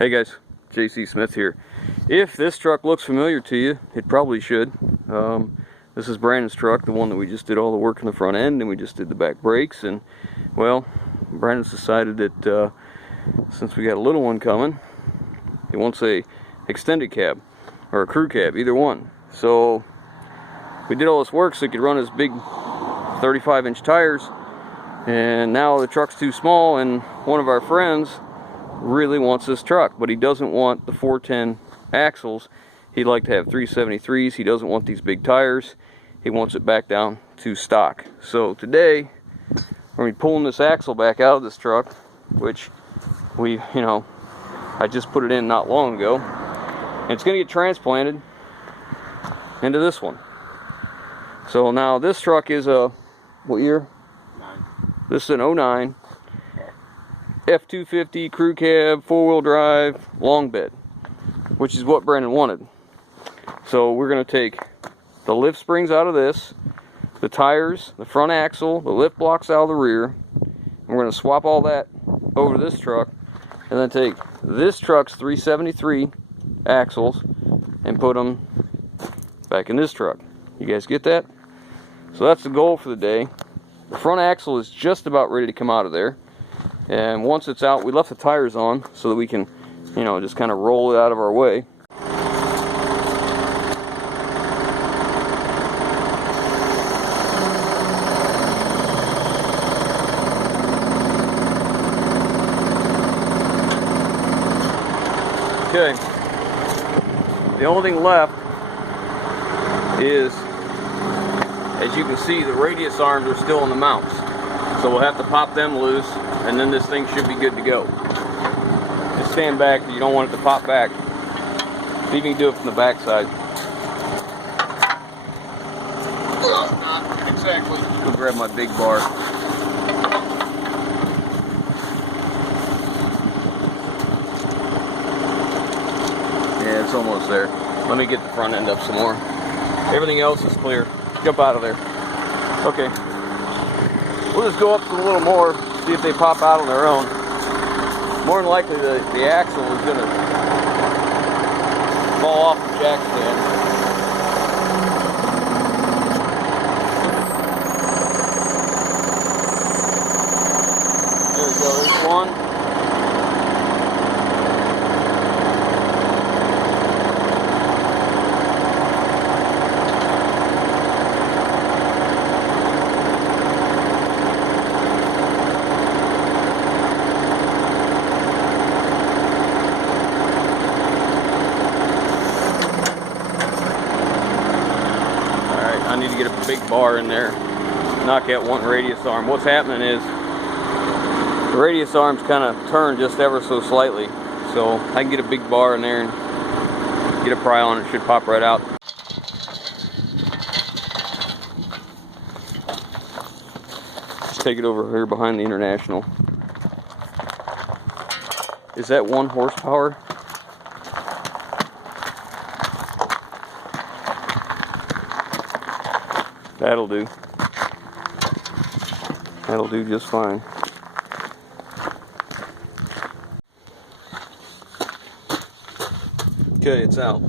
Hey guys, JC Smith here. If this truck looks familiar to you, it probably should. This is Brandon's truck, the one that we just did all the work in the front end and we just did the back brakes. And well, Brandon's decided that since we got a little one coming, he wants a extended cab or a crew cab, either one. So we did all this work so he could run his big 35-inch tires, and now the truck's too small, and one of our friends really wants this truck, but he doesn't want the 410 axles. He'd like to have 373s. He doesn't want these big tires. He wants it back down to stock. So today we're gonna be pulling this axle back out of this truck, which I just put it in not long ago, and it's gonna get transplanted into this one. So now this truck is a, what year? 9. This is an 09 F250 crew cab, 4-wheel drive, long bed, which is what Brandon wanted. So we're going to take the lift springs out of this, the tires, the front axle, the lift blocks out of the rear, and we're going to swap all that over to this truck, and then take this truck's 373 axles and put them back in this truck. You guys get that? So that's the goal for the day. The front axle is just about ready to come out of there. And once it's out, we left the tires on so that we can, just kind of roll it out of our way. Okay. The only thing left is, as you can see, the radius arms are still on the mounts. So we'll have to pop them loose, and then this thing should be good to go. Just stand back, you don't want it to pop back. See if you can do it from the back side. Not exactly. Go grab my big bar. Yeah, it's almost there. Let me get the front end up some more. Everything else is clear. Jump out of there. Okay. We'll just go up to a little more, see if they pop out on their own. More than likely the axle is going to fall off the jack stand. There we go, there's one. I need to get a big bar in there, knock out one radius arm. What's happening is the radius arm's kind of turned just ever so slightly, so I can get a big bar in there and get a pry on it. It should pop right out. Just take it over here behind the International. Is that 1 horsepower? That'll do. That'll do just fine. Okay, it's out.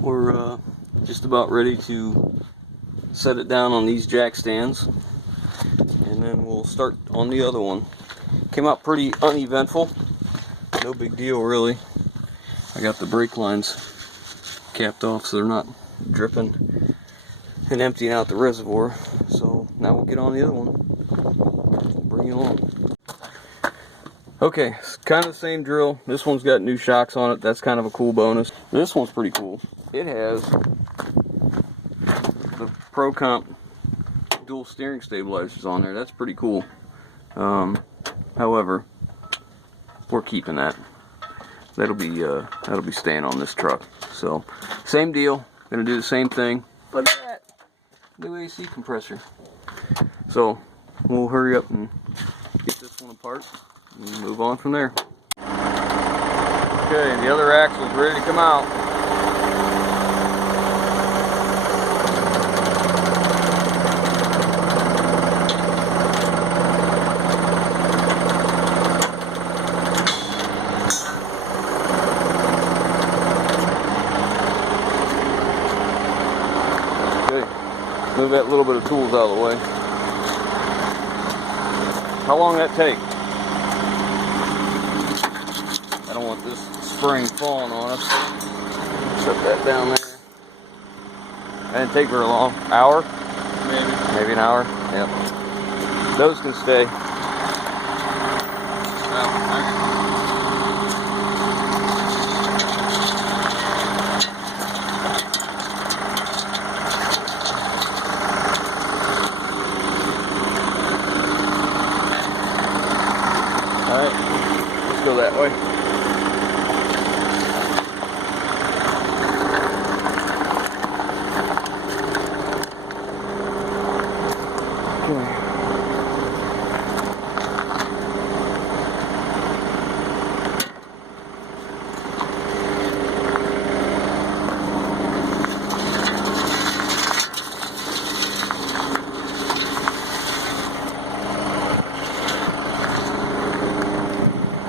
We're just about ready to set it down on these jack stands, and then we'll start on the other one. Came out pretty uneventful. No big deal, really. I got the brake lines capped off so they're not dripping and emptying out the reservoir. So now we'll get on the other one. We'll bring it on. Okay, it's kind of the same drill. This one's got new shocks on it. That's kind of a cool bonus. This one's pretty cool. It has the Pro Comp dual steering stabilizers on there. That's pretty cool. However, we're keeping that. That'll be staying on this truck. So same deal. Gonna do the same thing. But new AC compressor. So we'll hurry up and get this one apart and move on from there. Okay, the other axle's ready to come out. Move that little bit of tools out of the way. How long that take? I don't want this spring falling on us. Set that down there. That didn't take very long. Hour? Maybe an hour. Yep. Those can stay. Alright, let's go that way.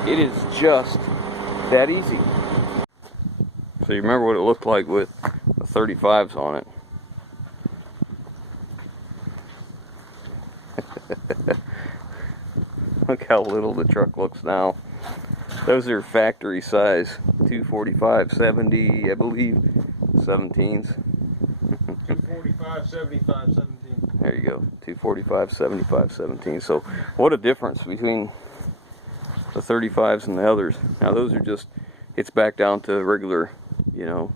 It is just that easy. So you remember what it looked like with the 35s on it. Look how little the truck looks now. Those are factory size 245 70, I believe, 17s. 245, 75, 17. There you go, 245, 75, 17. So what a difference between the 35s and the others. Now those are just, it's back down to regular, you know,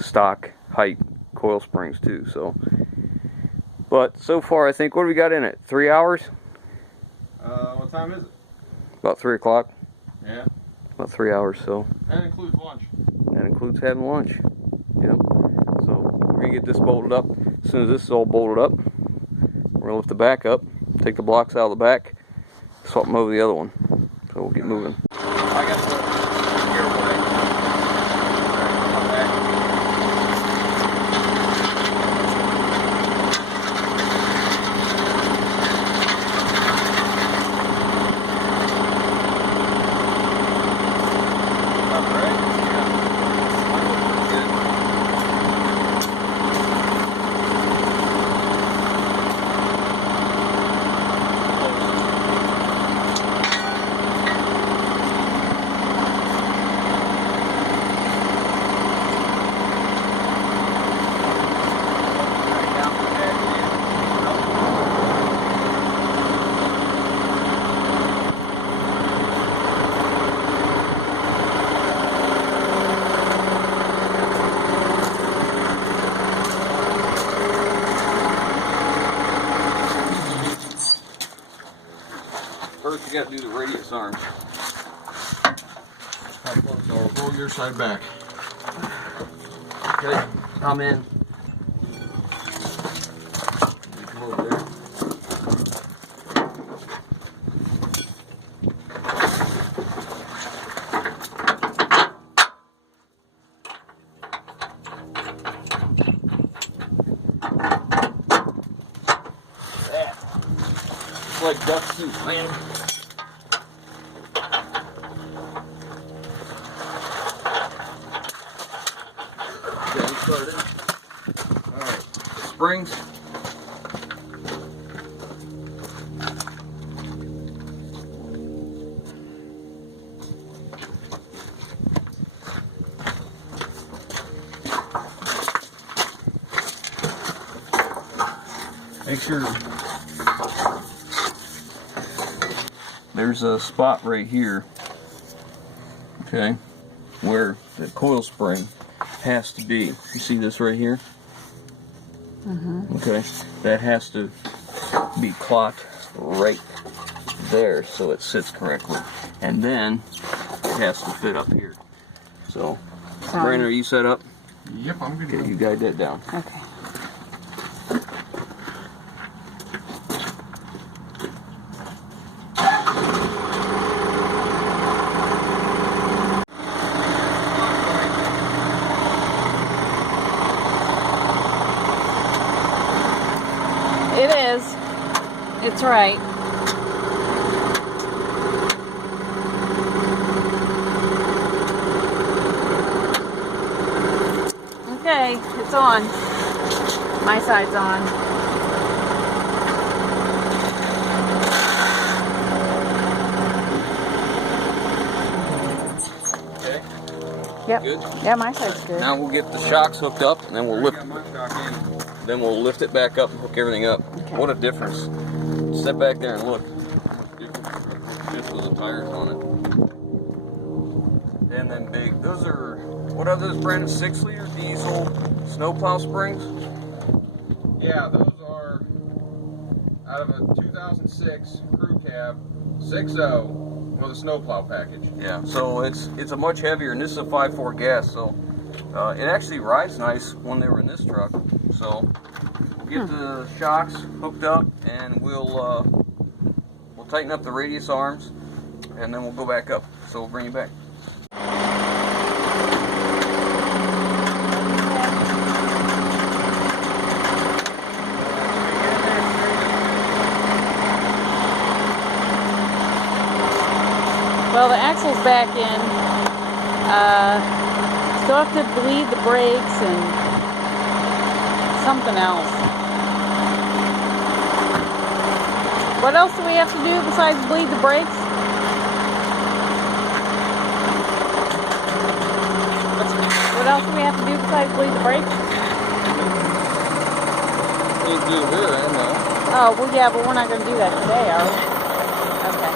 stock height coil springs too. So, but so far I think, what do we got in it? 3 hours? What time is it? About 3 o'clock. Yeah. About 3 hours. So That includes lunch. that includes having lunch. Yep. So we're gonna get this bolted up. As soon as this is all bolted up, we're gonna lift the back up, take the blocks out of the back, swap them over the other one. So we'll get moving. I got the gear away. First you gotta do the radius arms. Roll your side back. Okay, I'm in. Come over there. It's like duck soup, man. Getting started. Alright, springs. Make sure there's a spot right here, okay, where the coil spring has to be. You see this right here? Okay, that has to be clocked right there so it sits correctly, and then it has to fit up here. So, Brandon, are you set up? Yep, I'm good. Okay, you guide that down. Okay. It is. It's right. Okay, it's on. My side's on. Yep. Good? Yeah, my side's good. Now we'll get the shocks hooked up, and then we'll lift. Then we'll lift it back up and hook everything up. Okay. What a difference! Step back there and look. How much difference just with the tires on it. And then big. Those are, what are those, Brandon? 6-liter diesel snowplow springs? Yeah, those are out of a 2006 crew cab 6.0 with a snowplow package. Yeah. So it's a much heavier, and this is a 5.4 gas, so it actually rides nice when they were in this truck. So we'll get the shocks hooked up, and we'll tighten up the radius arms, and then we'll go back up. So we'll bring you back. Well, the axle's back in. Still have to bleed the brakes and something else. What else do we have to do besides bleed the brakes? What else do we have to do besides bleed the brakes? We'll do here, I know. Oh, well, yeah, but we're not going to do that today, are we? Okay.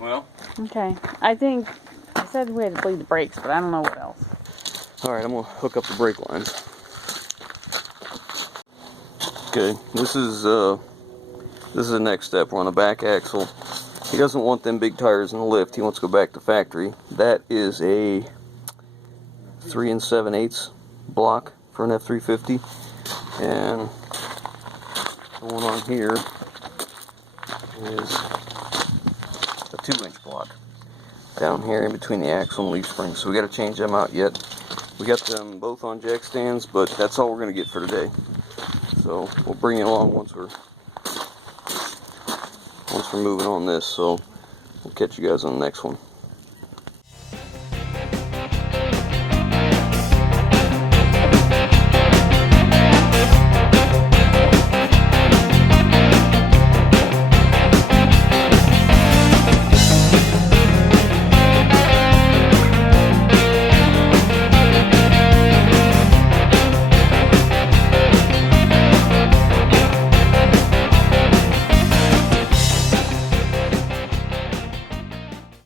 Well. Okay. I think I said we had to bleed the brakes, but I don't know what else. All right, I'm gonna hook up the brake lines. Okay, this is the next step. We're on the back axle. He doesn't want them big tires in the lift. He wants to go back to factory. That is a 3 7/8 block for an F350, and the one on here is a 2-inch block down here in between the axle and leaf springs. So we got to change them out yet. We got them both on jack stands, but that's all we're going to get for today. So we'll bring it along once we're moving on this. So we'll catch you guys on the next one.